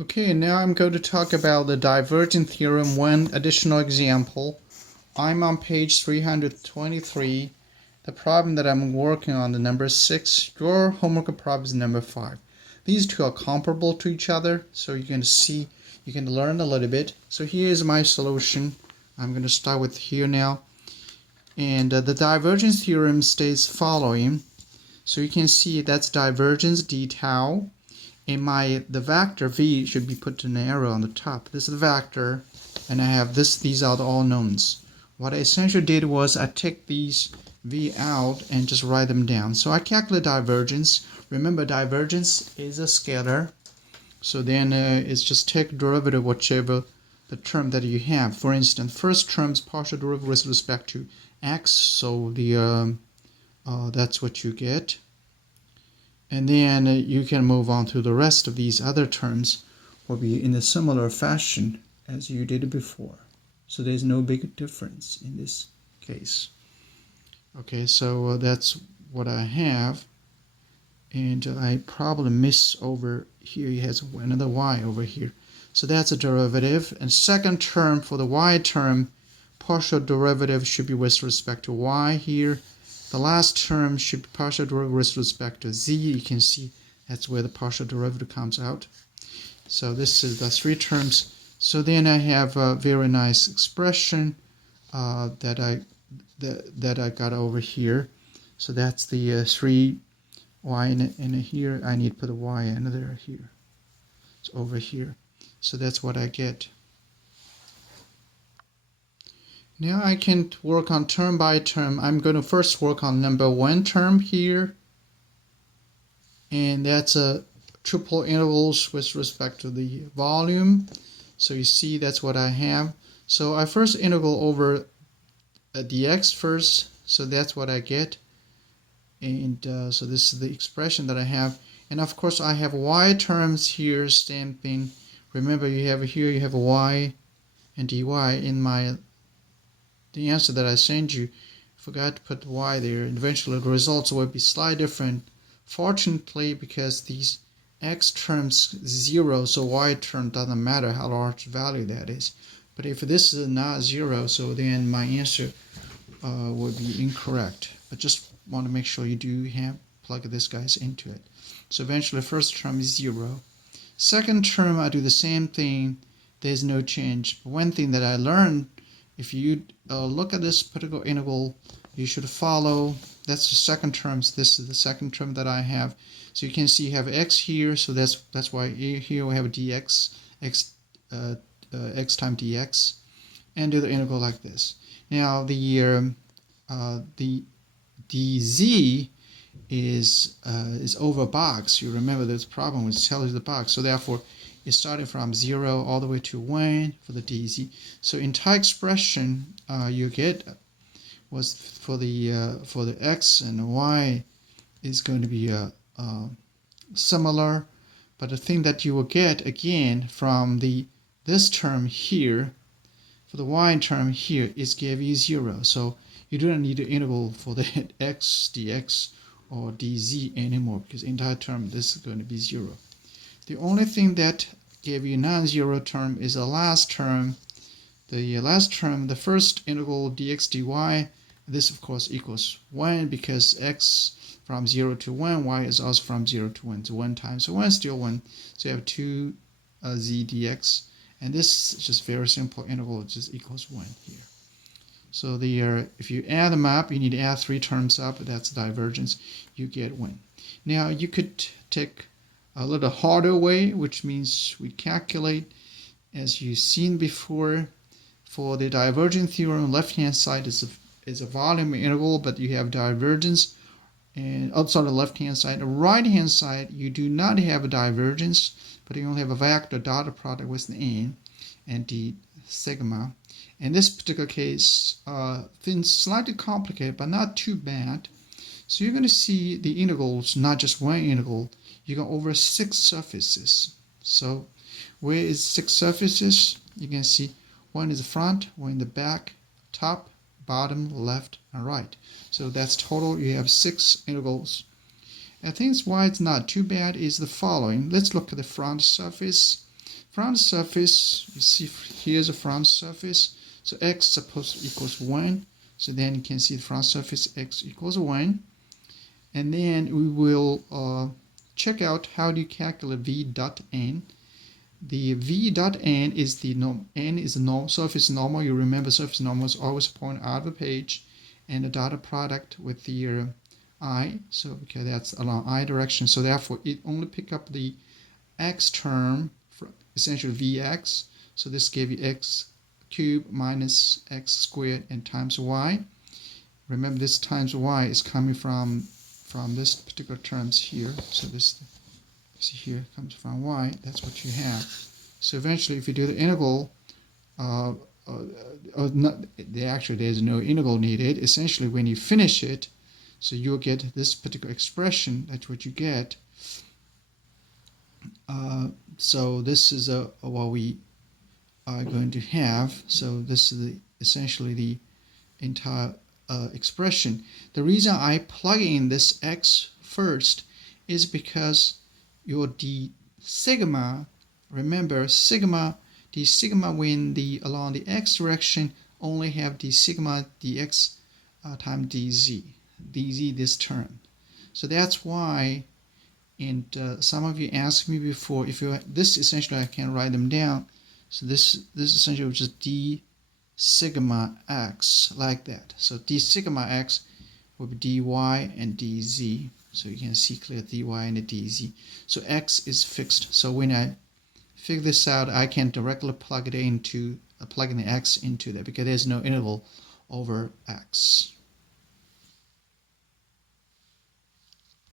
Okay, now I'm going to talk about the divergence theorem, one additional example. I'm on page 323. The problem that I'm working on, the number 6. Your homework problem is number 5. These two are comparable to each other, so you can learn a little bit. So here's my solution. I'm going to start with here now. And the divergence theorem states following. So you can see that's divergence d tau. And the vector v should be put in an arrow on the top. This is the vector, and I have this. These are the all knowns. What I essentially did was I took these v out and just write them down. So I calculate divergence. Remember, divergence is a scalar. So then it's just take derivative whichever the term that you have. For instance, first term is partial derivative with respect to x. So that's what you get. And then you can move on to the rest of these other terms will be in a similar fashion as you did before. So there's no big difference in this case. Okay, so that's what I have. And I probably miss over here, it has another y over here. So that's a derivative. And second term for the y term, partial derivative should be with respect to y here. The last term should be partial derivative with respect to z. You can see that's where the partial derivative comes out. So this is the three terms. So then I have a very nice expression that I got over here. So that's the 3y in here. I need to put a y in there here. It's over here. So that's what I get. Now I can work on term by term. I'm going to first work on number 1 term here. And that's a triple intervals with respect to the volume. So you see that's what I have. So I first integral over dx first. So that's what I get. And so this is the expression that I have. And of course I have y terms here, same thing. Remember you have a y and dy in the answer that I sent you. Forgot to put y there. Eventually the results will be slightly different. Fortunately, because these x terms 0, so y term doesn't matter how large value that is. But if this is not 0, so then my answer would be incorrect. But just want to make sure you do plug this guys into it. So eventually first term is 0. Second term I do the same thing. There's no change. But one thing that I learned, if you look at this particular integral, you should follow. That's the second term. So this is the second term that I have. So you can see you have x here. So that's why here we have dx, x times dx, and do the integral like this. Now the dz is over a box. You remember this problem which tells you the box. So therefore, it started from 0 all the way to 1 for the dz. So entire expression you get was for the x and y is going to be similar, but the thing that you will get again from this term here for the y term here is give you 0. So you don't need to integral for the x, dx, or dz anymore because entire term this is going to be 0. The only thing that gave you non-zero term is the last term. The last term, the first integral dx dy, this of course equals 1 because x from 0 to 1, y is also from 0 to 1. So 1 times 1 is still 1. So you have 2 z dx. And this is just very simple integral, it just equals 1 here. So if you add them up, you need to add 3 terms up, that's divergence, you get 1. Now you could take a little harder way, which means we calculate, as you've seen before, for the divergence theorem, left-hand side is a volume integral, but you have divergence, and outside the left-hand side. The right-hand side, you do not have a divergence, but you only have a vector dot product with an n and d sigma. In this particular case, things slightly complicated, but not too bad. So you're going to see the integrals, not just one integral, you go over 6 surfaces. So where is 6 surfaces? You can see one is the front, one in the back, top, bottom, left, and right. So that's total, you have 6 integrals. I think why it's not too bad is the following. Let's look at the front surface. Front surface, you see here's a front surface. So x supposed to equals 1. So then you can see the front surface x equals 1. And then we will check out how do you calculate v dot n. The v dot n is the norm. N is the norm, surface normal. You remember surface normal is always point out of the page, and the dot product with the I. So because that's along I direction. So therefore, it only pick up the x term, essentially vx. So this gave you x cubed minus x squared and times y. Remember, this times y is coming from this particular terms here. So this, see here, comes from y. That's what you have. So eventually, if you do the integral, actually there's no integral needed. Essentially, when you finish it, so you'll get this particular expression. That's what you get. So this is what we are going to have. So this is essentially the entire expression. The reason I plug in this x first is because your d sigma, remember sigma, d sigma when along the x direction only have d sigma dx times dz this term. So that's why, and some of you asked me before, if you this essentially I can write them down. So this essentially was just d sigma x like that. So d sigma x will be dy and dz. So you can see clear dy and the dz. So x is fixed. So when I figure this out, I can directly plug it into plug in the x into that because there's no interval over x.